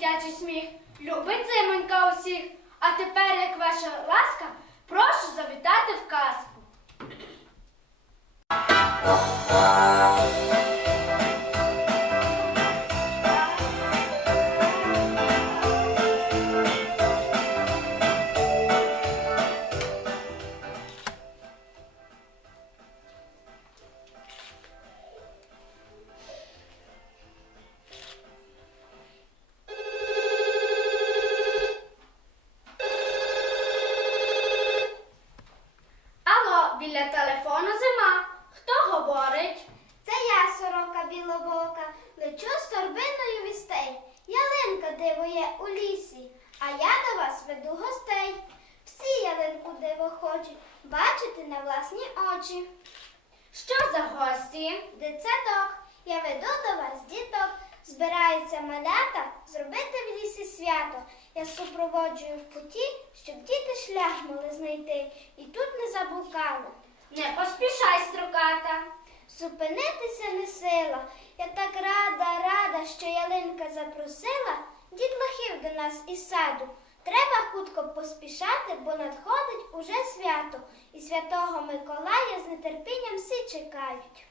дитячий сміх, любить зимонька усіх. А тепер, як ваша ласка, прошу завітати в казку. Біля телефону зима. Хто говорить? Це я, сорока білобока, лечу з торбиною вістей. Ялинка дивує у лісі, а я до вас веду гостей. Всі ялинку диво хочуть бачити на власні очі. Що за гості? Дитсадок, я веду до вас діток. Збираються малята зробити в лісі свято я супроводжую в путі, щоб діти шлях могли знайти і тут не заблукали. Не поспішай, строката. Зупинитися не сила. Я так рада, рада, що ялинка запросила Дід лохів до нас із саду. Треба хутко поспішати, бо надходить уже свято, і святого Миколая з нетерпінням всі чекають.